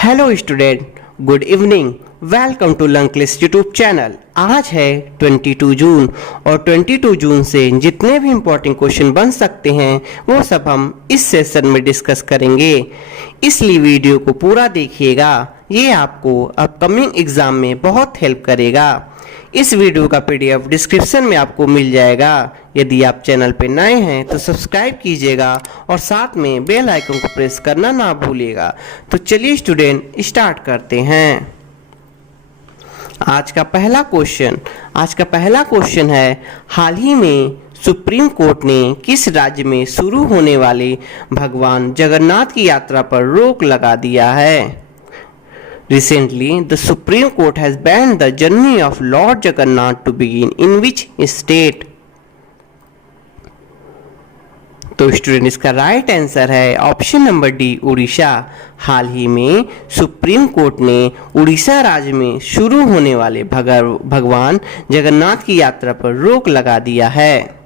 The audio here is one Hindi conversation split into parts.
Hello student, good evening. Welcome to लंकलिस यूट्यूब चैनल। आज है 22 जून और 22 जून से जितने भी इम्पोर्टेंट क्वेश्चन बन सकते हैं वो सब हम इस सेशन में डिस्कस करेंगे, इसलिए वीडियो को पूरा देखिएगा। ये आपको अपकमिंग एग्जाम में बहुत हेल्प करेगा। इस वीडियो का पीडीएफ डिस्क्रिप्शन में आपको मिल जाएगा। यदि आप चैनल पर नए हैं तो सब्सक्राइब कीजिएगा और साथ में बेल आइकन को प्रेस करना ना भूलिएगा। तो चलिए स्टूडेंट, स्टार्ट करते हैं। आज का पहला क्वेश्चन है, हाल ही में सुप्रीम कोर्ट ने किस राज्य में शुरू होने वाले भगवान जगन्नाथ की यात्रा पर रोक लगा दिया है? Recently, the Supreme Court has banned the journey of Lord Jagannath to begin in which state? तो स्टूडेंट, इसका राइट आंसर है ऑप्शन नंबर डी, उड़ीसा। हाल ही में सुप्रीम कोर्ट ने उड़ीसा राज्य में शुरू होने वाले भगवान जगन्नाथ की यात्रा पर रोक लगा दिया है।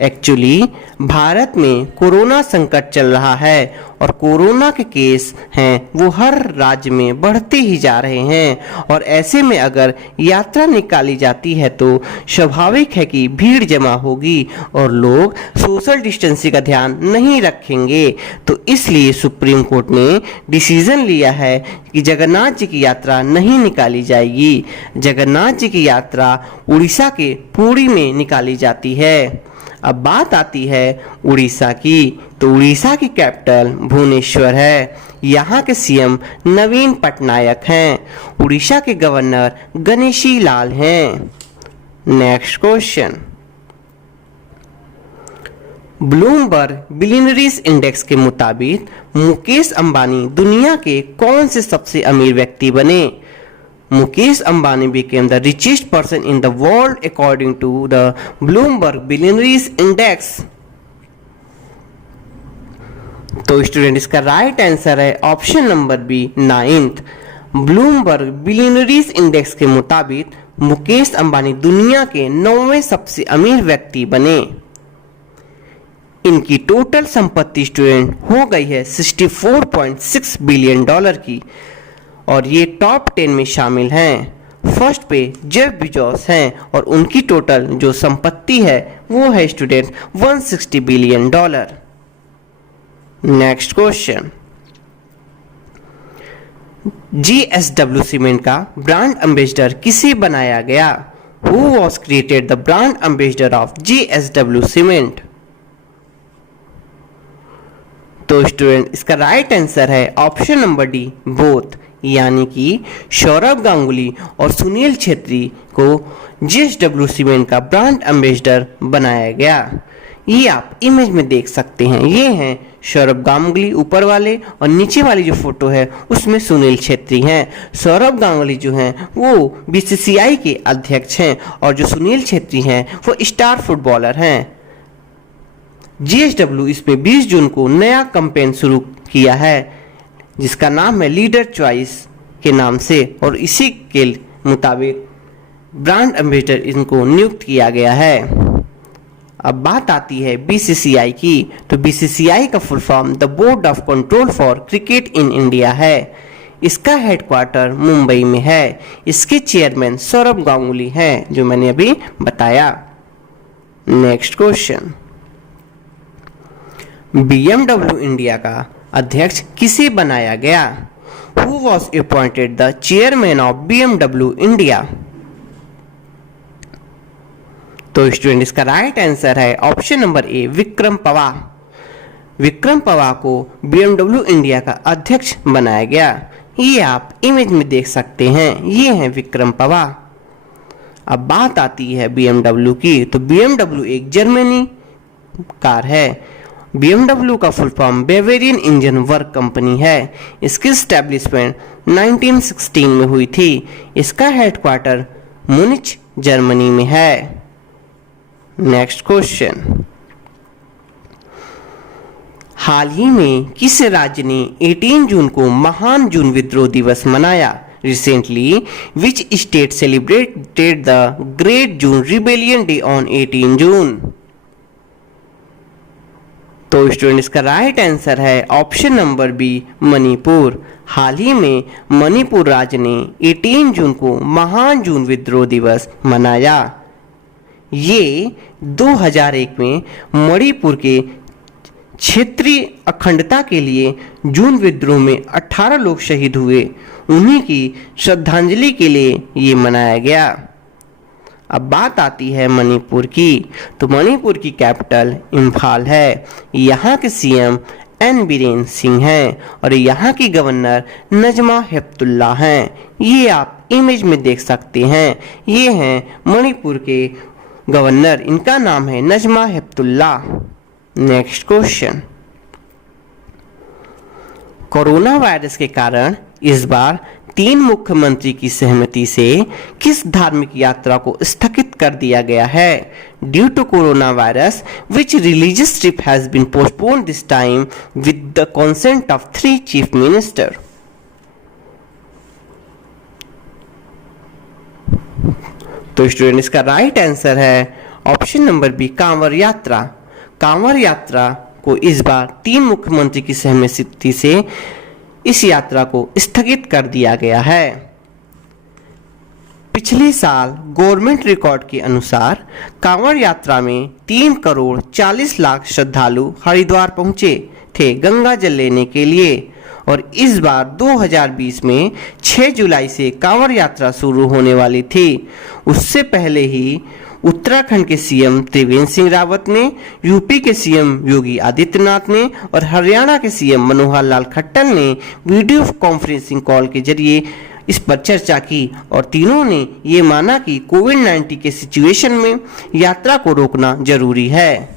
एक्चुअली भारत में कोरोना संकट चल रहा है और कोरोना के केस हैं वो हर राज्य में बढ़ते ही जा रहे हैं, और ऐसे में अगर यात्रा निकाली जाती है तो स्वाभाविक है कि भीड़ जमा होगी और लोग सोशल डिस्टेंसिंग का ध्यान नहीं रखेंगे। तो इसलिए सुप्रीम कोर्ट ने डिसीजन लिया है कि जगन्नाथ जी की यात्रा नहीं निकाली जाएगी। जगन्नाथ जी की यात्रा उड़ीसा के पुरी में निकाली जाती है। अब बात आती है उड़ीसा की, तो उड़ीसा की कैपिटल भुवनेश्वर है। यहाँ के सीएम नवीन पटनायक हैं। उड़ीसा के गवर्नर गणेशी लाल हैं। Next question, Bloomberg billionaires index के मुताबिक मुकेश अंबानी दुनिया के कौन से सबसे अमीर व्यक्ति बने? Mukesh Ambani became the richest person in the world according to the Bloomberg Billionaires Index. तो स्टूडेंट, इसका राइट आंसर है option number B, 9th। Bloomberg billionaires index के मुताबिक मुकेश अंबानी दुनिया के 9वें सबसे अमीर व्यक्ति बने। इनकी टोटल संपत्ति स्टूडेंट हो गई है 64.6 बिलियन डॉलर की, और ये टॉप 10 में शामिल हैं। फर्स्ट पे जेफ बेजोस हैं और उनकी टोटल जो संपत्ति है वो है student 160 billion dollar. Next question, GSW cement का ब्रांड एम्बेसडर किसे बनाया गया? Who was created the brand ambassador of GSW cement? तो स्टूडेंट, इसका राइट आंसर है ऑप्शन नंबर डी, बोथ। यानी कि सौरभ गांगुली और सुनील छेत्री को GSW सीमेंट का ब्रांड एम्बेसडर बनाया गया। ये आप इमेज में देख सकते हैं। ये हैं सौरभ गांगुली ऊपर वाले, और नीचे वाली जो फोटो है उसमें सुनील छेत्री हैं। सौरभ गांगुली जो हैं वो BCCI के अध्यक्ष हैं, और जो सुनील छेत्री हैं वो स्टार फुटबॉलर हैं। GSW इसमें 20 जून को नया कैंपेन शुरू किया है जिसका नाम है लीडर चॉइस के नाम से, और इसी के मुताबिक ब्रांड एम्बेसडर इनको नियुक्त किया गया है। अब बात आती है BCCI की, तो BCCI का full form the board of control for cricket in India है। इसका हेडक्वार्टर मुंबई में है। इसके चेयरमैन सौरभ गांगुली हैं, जो मैंने अभी बताया। नेक्स्ट क्वेश्चन, BMW इंडिया का अध्यक्ष किसे बनाया गया? Who was appointed the chairman of BMW India? तो स्टूडेंट, इसका राइट आंसर है option number A, Vikram Pawar. Vikram Pawar को BMW इंडिया का अध्यक्ष बनाया गया। ये आप इमेज में देख सकते हैं। ये हैं विक्रम पवार। अब बात आती है BMW की, तो BMW एक जर्मनी कार है। BMW का full form Bavarian engine work company है। इसकी स्टैब्लिशमेंट 1916 में हुई थी। इसका हेडक्वार्टर मुनिच जर्मनी में है। नेक्स्ट क्वेश्चन, हाल ही में किस राज्य ने 18 जून को महान जून विद्रोह दिवस मनाया? Recently which state celebrated the great June rebellion day on 18 जून? तो तो स्टूडेंट इसका राइट आंसर है ऑप्शन नंबर बी मणिपुर। हाल ही में मणिपुर राज्य ने 18 जून को महान जून विद्रोह दिवस मनाया। ये 2001 में मणिपुर के क्षेत्रीय अखंडता के लिए जून विद्रोह में 18 लोग शहीद हुए, उन्हीं की श्रद्धांजलि के लिए ये मनाया गया। अब बात आती है मणिपुर की, तो मणिपुर की कैपिटल इम्फाल है। यहाँ के सीएम एन बीरेन सिंह हैं और यहाँ की गवर्नर नजमा हेपतुल्ला हैं। ये आप इमेज में देख सकते हैं, ये हैं मणिपुर के गवर्नर, इनका नाम है Najma Heptulla. Next question, corona virus के कारण इस बार 3 मुख्यमंत्री की सहमति से किस धार्मिक यात्रा को स्थगित कर दिया गया है? Due to corona virus which religious trip has been postponed this time with the consent of 3 chief minister. तो स्टूडेंट इसका राइट आंसर है option number B Kanwar Yatra. Kanwar यात्रा को इस बार 3 मुख्यमंत्री की सहमति से इस यात्रा को स्थगित कर दिया गया है। पिछले साल गवर्नमेंट रिकॉर्ड के अनुसार कांवड़ यात्रा में 3 करोड़ 40 लाख श्रद्धालु हरिद्वार पहुंचे थे गंगा जल लेने के लिए, और इस बार 2020 में 6 जुलाई से कांवड़ यात्रा शुरू होने वाली थी। उससे पहले ही उत्तराखंड के सीएम त्रिवेंद्र सिंह रावत ने, यूपी के सीएम योगी आदित्यनाथ ने और हरियाणा के सीएम मनोहर लाल खट्टर ने वीडियो कॉन्फ्रेंसिंग कॉल के जरिए इस पर चर्चा की, और तीनों ने ये माना कि कोविड-19 के सिचुएशन में यात्रा को रोकना जरूरी है,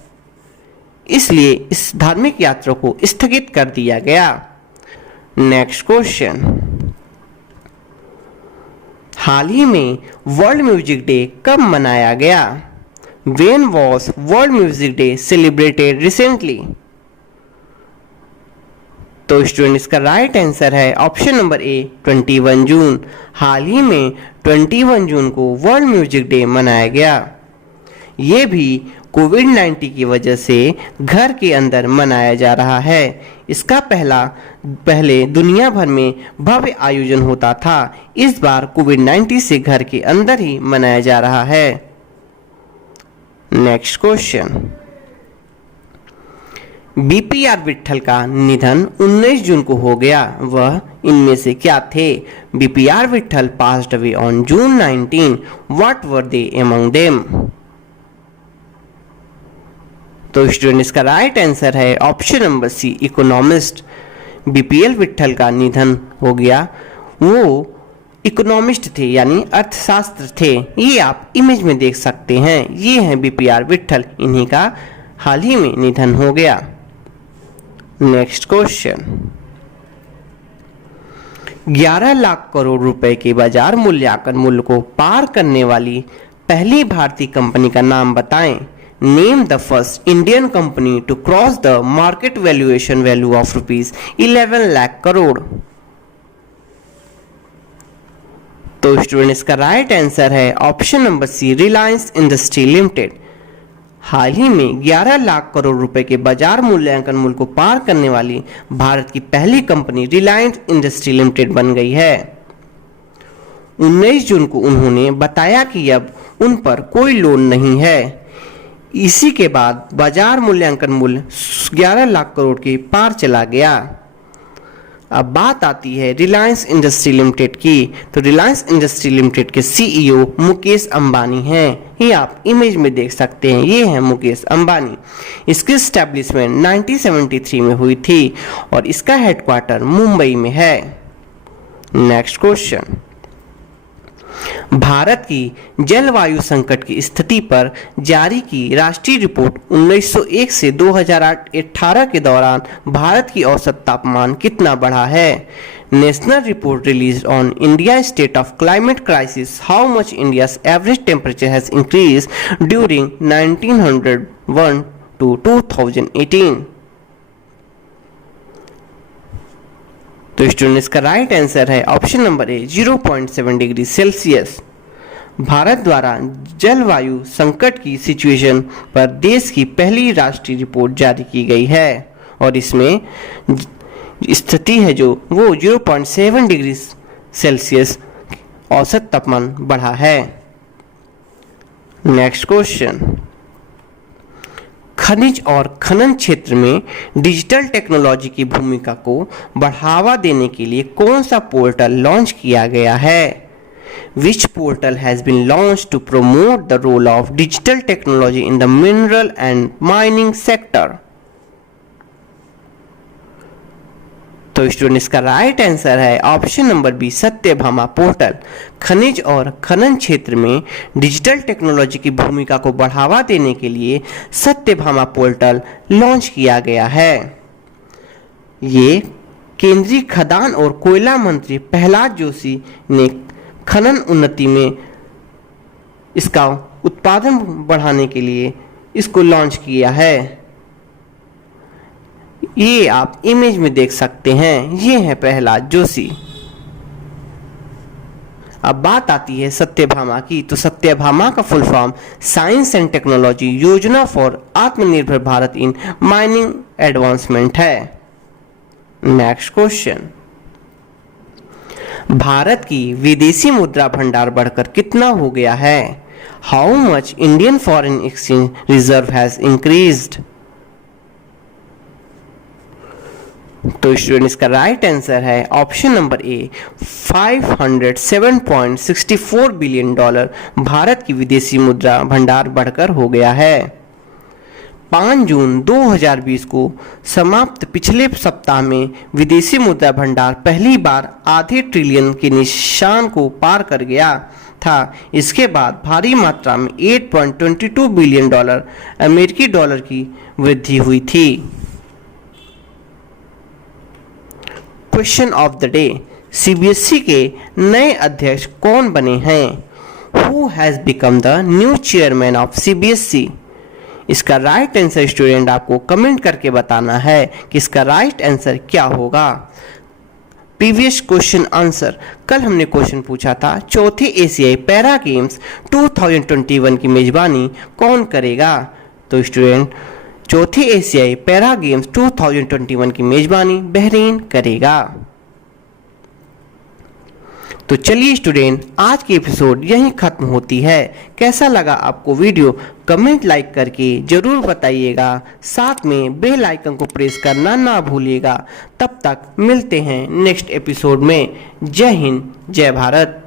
इसलिए इस धार्मिक यात्रा को स्थगित कर दिया गया। नेक्स्ट क्वेश्चन, हाल ही में वर्ल्ड म्यूजिक डे कब मनाया गया? When was world music day celebrated recently? तो स्टूडेंट इसका राइट आंसर है ऑप्शन नंबर ए 21 जून। हाल ही में 21 जून को वर्ल्ड म्यूजिक डे मनाया गया। ये भी कोविड-19 की वजह से घर के अंदर मनाया जा रहा है। इसका पहले दुनिया भर में भव्य आयोजन होता था, इस बार कोविड-19 से घर के अंदर ही मनाया जा रहा है। नेक्स्ट क्वेश्चन, बीपीआर विट्ठल का निधन 19 जून को हो गया, वह इनमें से क्या थे? BPR Vittal passed away on June 19, what were they among them? तो स्टूडेंट इसका राइट आंसर है option number C economist. BPL Vittal का निधन हो गया, वो इकोनॉमिस्ट थे यानी अर्थशास्त्र थे। ये आप इमेज में देख सकते हैं, ये हैं बीपीआर विट्ठल, इन्हीं का हाल ही में निधन हो गया। नेक्स्ट क्वेश्चन, 11 लाख करोड़ रुपए के बाजार मूल्यांकन मूल्य को पार करने वाली पहली भारतीय कंपनी का नाम बताएं। Name the first Indian company to cross the market valuation value of rupees 11 lakh crore. तो स्टूडेंट इसका राइट आंसर है option number C Reliance industry limited. हाल ही में 11 लाख करोड़ रुपए के बाजार मूल्यांकन मूल्य को पार करने वाली भारत की पहली कंपनी रिलायंस इंडस्ट्री लिमिटेड बन गई है। 19 जून को उन्होंने बताया कि अब उन पर कोई लोन नहीं है। इसी के बाद बाजार मूल्यांकन मूल्य 11 लाख करोड़ के पार चला गया। अब बात आती है रिलायंस इंडस्ट्री लिमिटेड की, तो रिलायंस इंडस्ट्री लिमिटेड के सीईओ मुकेश अंबानी हैं। ये आप इमेज में देख सकते हैं, ये हैं मुकेश अंबानी। इसकी एस्टैब्लिशमेंट 1973 में हुई थी और इसका हेडक्वार्टर मुंबई में है। नेक्स्ट क्वेश्चन, भारत की जलवायु संकट की स्थिति पर जारी की राष्ट्रीय रिपोर्ट 1901 से 2018 के दौरान भारत की औसत तापमान कितना बढ़ा है? National report released on India state of climate crisis, how much India's average temperature has increased during 1901 to 2018। तो स्टूडेंट इसका राइट आंसर है option number A 0.7 degree Celsius. Bharat द्वारा जलवायु संकट की सिचुएशन पर देश की पहली राष्ट्रीय रिपोर्ट जारी की गई है और इसमें स्थिति है जो वो 0.7 डिग्री सेल्सियस औसत तापमान बढ़ा है। नेक्स्ट क्वेश्चन, खनिज और खनन क्षेत्र में डिजिटल टेक्नोलॉजी की भूमिका को बढ़ावा देने के लिए कौन सा पोर्टल लॉन्च किया गया है? Which portal has been launched to promote the role of digital technology in the mineral and mining sector? तो स्टूडेंट इसका राइट आंसर है option number B, Satyabhama portal. खनिज और खनन क्षेत्र में डिजिटल टेक्नोलॉजी की भूमिका को बढ़ावा देने के लिए सत्यभामा पोर्टल लॉन्च किया गया है। ये केंद्रीय खदान और कोयला मंत्री प्रहलाद जोशी ने खनन उन्नति में इसका उत्पादन बढ़ाने के लिए इसको लॉन्च किया है। ये आप इमेज में देख सकते हैं, ये है प्रहलाद जोशी। अब बात आती है सत्यभामा की, तो सत्यभामा का full form science and technology योजना फॉर आत्मनिर्भर भारत इन माइनिंग एडवांसमेंट है। नेक्स्ट क्वेश्चन, भारत की विदेशी मुद्रा भंडार बढ़कर कितना हो गया है? How much Indian foreign exchange reserve has increased? तो स्टूडेंट इसका राइट आंसर है option number A, $507.64 billion Bharat की विदेशी मुद्रा भंडार बढ़कर हो गया है। 5 जून 2020 को समाप्त पिछले सप्ताह में विदेशी मुद्रा भंडार पहली बार आधे ट्रिलियन के निशान को पार कर गया था। इसके बाद भारी मात्रा में $8.22 बिलियन अमेरिकी डॉलर की वृद्धि हुई थी। Question of the day, CBSE के नए अध्यक्ष कौन बने हैं? Who has become the new chairman of CBSE? इसका राइट आंसर स्टूडेंट आपको कमेंट करके बताना है कि इसका राइट आंसर क्या होगा। प्रीवियस क्वेश्चन आंसर, कल हमने क्वेश्चन पूछा था चौथे एशियाई पैरा गेम्स 2021 की मेजबानी कौन करेगा? तो स्टूडेंट चौथे एशियाई पैरा गेम्स 2021 की मेजबानी बहरीन करेगा। तो चलिए स्टूडेंट, आज की एपिसोड यहीं खत्म होती है। कैसा लगा आपको वीडियो कमेंट लाइक करके जरूर बताइएगा। साथ में बेल आइकन को प्रेस करना ना भूलिएगा। तब तक मिलते हैं नेक्स्ट एपिसोड में। जय हिंद, जय भारत।